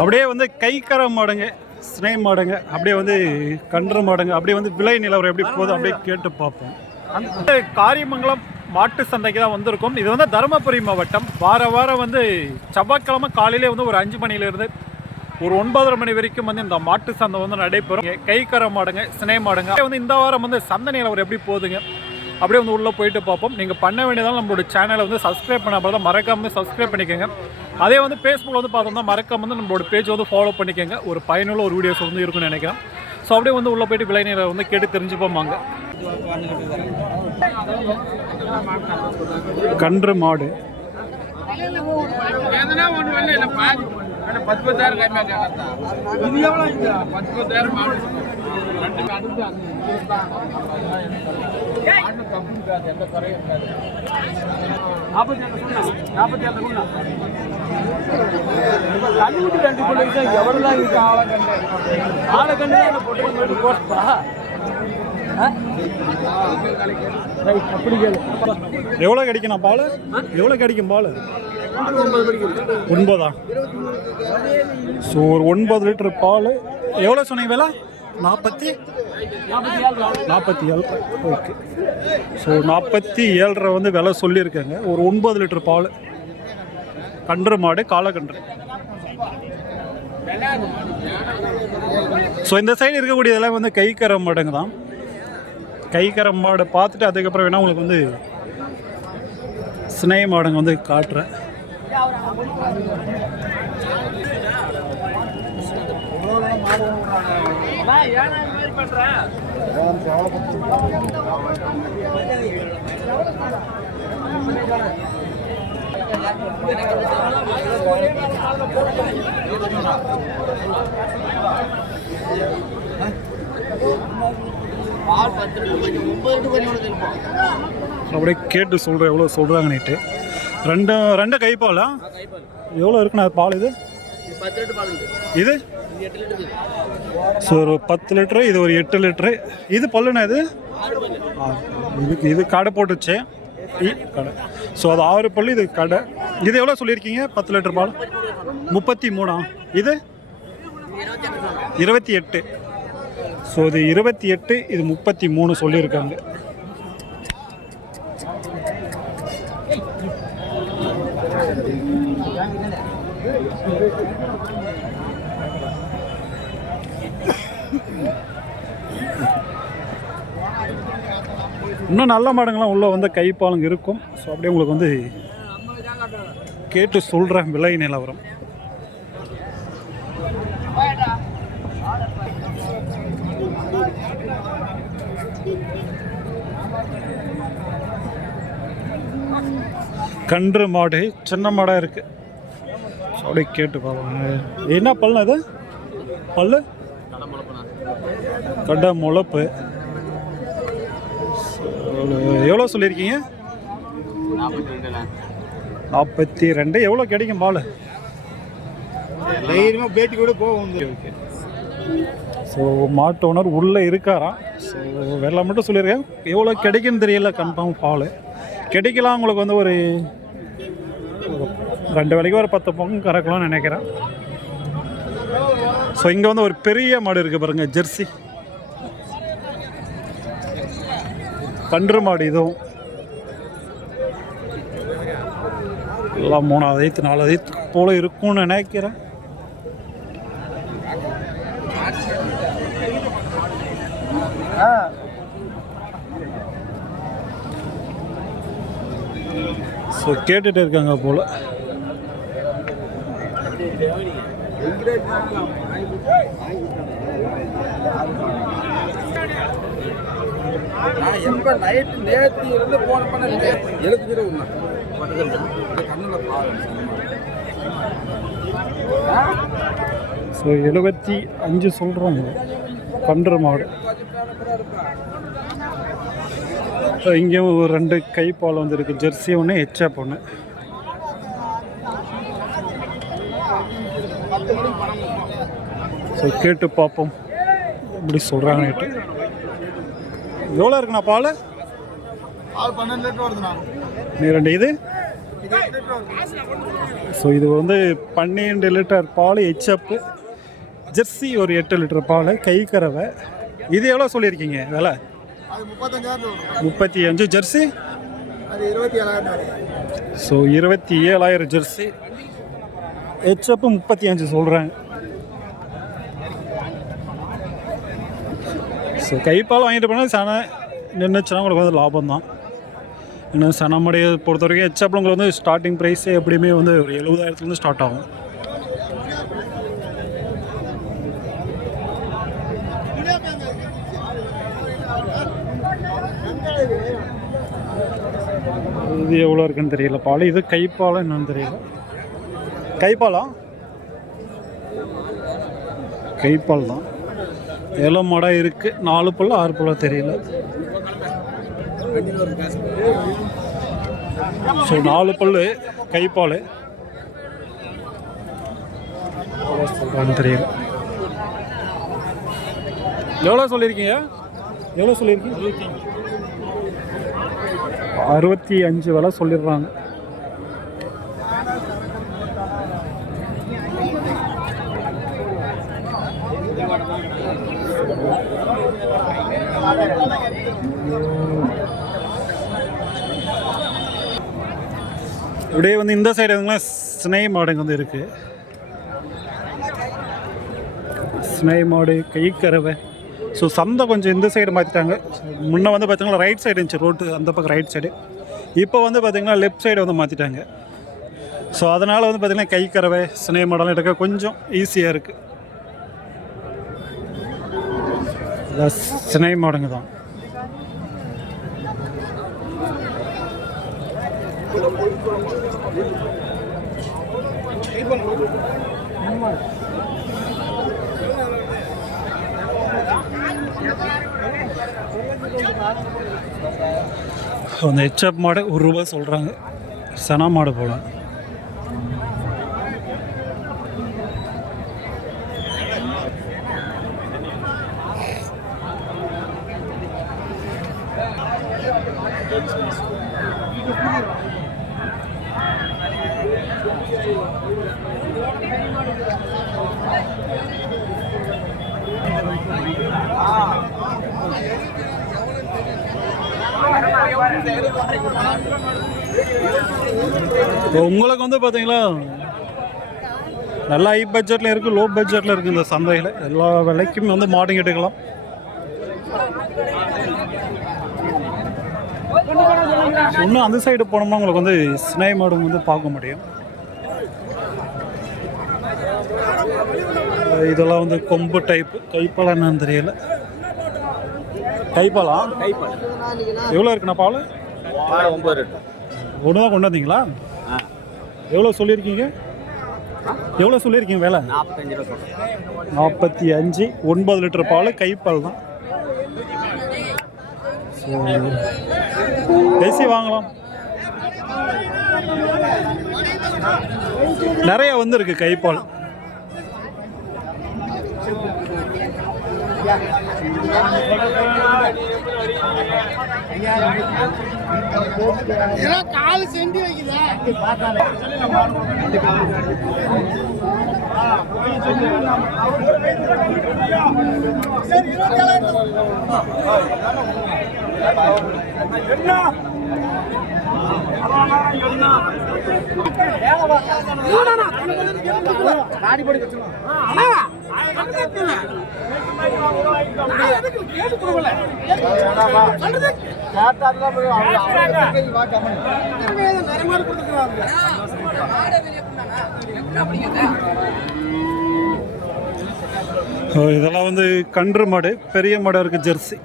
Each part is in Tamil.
அப்படியே வந்து கைக்கர மாடுங்க, ஸ்னே மாடுங்க, அப்படியே வந்து கன்று மாடுங்க, அப்படியே வந்து விலை நிலவரம் எப்படி போகுது அப்படியே கேட்டு பார்ப்போம். அந்த காரியமங்கலம் மாட்டு சந்தைக்கு தான் வந்திருக்கும். இது வந்து தருமபுரி மாவட்டம். வாரம் வந்து செவ்வாய்க்கிழமை காலையிலே வந்து ஒரு 5 மணிலேருந்து ஒரு 9:30 மணி வரைக்கும் வந்து இந்த மாட்டு சந்தை வந்து நடைபெறும். கைக்கர மாடுங்க, சினை மாடுங்க வந்து இந்த வாரம் வந்து சந்தை நிலவரம் எப்படி போகுதுங்க அப்படியே வந்து உள்ளே போயிட்டு பார்ப்போம். நீங்கள் பண்ண வேண்டியதால் நம்மளோட சேனலை வந்து சப்ஸ்கிரைப் பண்ண தான் மறக்காமல் சப்ஸ்கிரைப் பண்ணிக்கோங்க. அதே வந்து ஃபேஸ்புக்கில் வந்து பார்த்தோம்னா மறக்காம வந்து நம்மளோட பேஜ் வந்து ஃபாலோ பண்ணிக்கோங்க. ஒரு பயனுள்ள ஒரு வீடியோஸ் வந்து இருக்குன்னு நினைக்கிறேன். ஸோ அப்படியே வந்து உள்ளே போயிட்டு விலை நிலவரம் வந்து கேட்டு தெரிஞ்சுப்போமாங்க. கன்று மாடு எவ்வளோ கிடைக்கும் பால்? எவ்வளோ கிடைக்கும் பால்? 9. ஸோ ஒரு 9 லிட்டர் பால் எவ்வளோ சொன்னீங்க விலை? 47. ஓகே. ஸோ 47 வந்து விலை சொல்லியிருக்கேங்க. ஒரு 9 லிட்டர் பால். கன்று மாடு, காலக்கன்று. ஸோ இந்த சைடு இருக்கக்கூடியதெல்லாம் வந்து கைக்கர மாடுங்க தான். கைக்கர மாடு பார்த்துட்டு அதுக்கப்புறம் வேணால் உங்களுக்கு வந்து சினை மாடுங்க வந்து காட்டுறேன். அப்படியே கேட்டு சொல்கிறேன் எவ்வளோ சொல்கிறாங்க நேற்று. ரெண்டு கைப்பாலா? எவ்வளோ இருக்குண்ணா பால்? இது 10 லிட்டர் பால். இது 8 லிட்டர். ஸோ ஒரு 10 லிட்டரு, இது ஒரு 8 லிட்டரு. இது பல்லுண்ணா? இது கடை போட்டுச்சு கடை. ஸோ அது 6 பல்லு, இது கடை. இது எவ்வளோ சொல்லியிருக்கீங்க? 10 லிட்டர் பால் 33. இது 28. ஸோ இது 28, இது 33 சொல்லியிருக்காங்க. இன்னும் நல்ல மாடுங்கள்லாம் உள்ளே வந்து கைப்பாலுங்க இருக்கும். ஸோ அப்படியே உங்களுக்கு வந்து கேட்டு சொல்கிறேன் விலை நிலவரம். கன்று மாடு சின்ன மாடாக இருக்குது. அப்படியே கேட்டு பார்ப்பாங்க. என்ன பல்லுண்ணா இது? பல்லு கடை முளப்பு. எவ்வளோ சொல்லியிருக்கீங்க? 42. எவ்வளோ கிடைக்கும் பால்? பேட்டி கூட போகும். ஓகே. ஸோ மாட்டு ஓனர் உள்ளே இருக்காராம். ஸோ வெள்ளை மட்டும் சொல்லியிருக்கேன். எவ்வளோ கிடைக்குன்னு தெரியல கன்ஃபார்ம். பால் கிடைக்கலாம் உங்களுக்கு வந்து ஒரு 2 வேளைக்கு ஒரு 10 பங்கு கறக்கலாம்னு நினைக்கிறேன். ஸோ இங்கே வந்து ஒரு பெரிய மாடு இருக்குது பாருங்கள், ஜெர்சி கன்று மாடு. இதுவும் எல்லாம் 3 4 போல இருக்கும்னு நினைக்கிறேன். ஸோ கேட்டுட்டு இருக்காங்க போல. ஸோ 75 சொல்கிறாங்க கன்று மாடு. இங்கேயும் ஒரு 2 கைப்பால் வந்து இருக்குது. ஜெர்சி ஒன்று, ஹெச்எப் ஒன்று. ஸோ கேட்டு பார்ப்போம் இப்படி சொல்கிறாங்க. நேற்று எவ்வளோ இருக்குண்ணா பால்? 12 லிட்டர் வருதுண்ணா. நீ 2 இது ஸோ இது வந்து 12 லிட்டர் பால் ஹெச்எப், ஜெர்சி ஒரு 8 லிட்டர் பால், கை கறவை. இது எவ்வளோ சொல்லியிருக்கீங்க விலை? 35. Jersey so 27,000 Jersey. ஹெச்எப் 35 சொல்கிறாங்க. ஸோ கைப்பால் வாங்கிட்டு போனால் சனை நின்றுச்சுன்னா உங்களுக்கு வந்து லாபம் தான். இன்னும் சனமடைய பொறுத்த வரைக்கும் ஹெச்எப்பில் உங்களுக்கு வந்து ஸ்டார்டிங் ப்ரைஸே எப்படியுமே வந்து ஒரு 70,000 ஸ்டார்ட் ஆகும். இது எவ்வளோ இருக்குன்னு தெரியல பால். இது கைப்பாலம் என்னன்னு தெரியல. கைப்பாலா? கைப்பால் தான். எவ்வளோ மாடாக இருக்குது? 4 பல்லா 6 பல்லா தெரியல. ஸோ 4 பல்லு கைப்பால் சொல்கிறான்னு தெரியல. எவ்வளோ சொல்லியிருக்கீங்க? 65 விலை சொல்லிடுறாங்க. இப்படியே வந்து இந்த சைடு வந்து ஸ்னை மாடுங்க வந்து இருக்குது. ஸ்னை மாடு, கை கறவை. ஸோ சந்தை கொஞ்சம் இந்த சைடு மாற்றிட்டாங்க. முன்னே வந்து பார்த்திங்கன்னா ரைட் சைடு இருந்துச்சு ரோட்டு, அந்த பக்கம் ரைட் சைடு. இப்போ வந்து பார்த்திங்கன்னா லெஃப்ட் சைடு வந்து மாற்றிட்டாங்க. ஸோ அதனால் வந்து பார்த்திங்கன்னா கை கறவை, ஸ்னை மாடெல்லாம் எடுக்க கொஞ்சம் ஈஸியாக இருக்குது. ஸ்னை மாடுங்க தான். அந்த ஹெச்எப் மாடு ₹1 சொல்கிறாங்க. சனா மாடு போல. உங்களுக்கு வந்து பார்த்தீங்களா நல்லா ஹை பட்ஜெட்டில் இருக்குது, லோ பட்ஜெட்டில் இருக்குது. இந்த சந்தையில் எல்லா விலைக்கும் வந்து மாடுங்க எடுக்கலாம். இன்னும் அந்த சைடு போனோம்னா உங்களுக்கு வந்து ஸ்னை மாடு வந்து பார்க்க முடியும். இதெல்லாம் வந்து கொம்பு டைப்பு. கைப்பால் என்னன்னு தெரியல. கைப்பாலா? கைப்பால் எவ்வளோ இருக்குண்ணா பால்? 9 ஒன்று தான் கொண்டு வந்தீங்களா? எவ்வளோ சொல்லியிருக்கீங்க? வேலை? 45. 9 லிட்டர் பால், கைப்பால் தான். பேசி வாங்கலாம். நிறைய வந்துருக்கு கைப்பால். காலு செண்டி வைக்குதா? இதெல்லாம் வந்து கன்று மாடு, பெரிய மாடு இருக்கு, ஜெர்சி.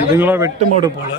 இதுங்களா வெட்டு மாடு போல.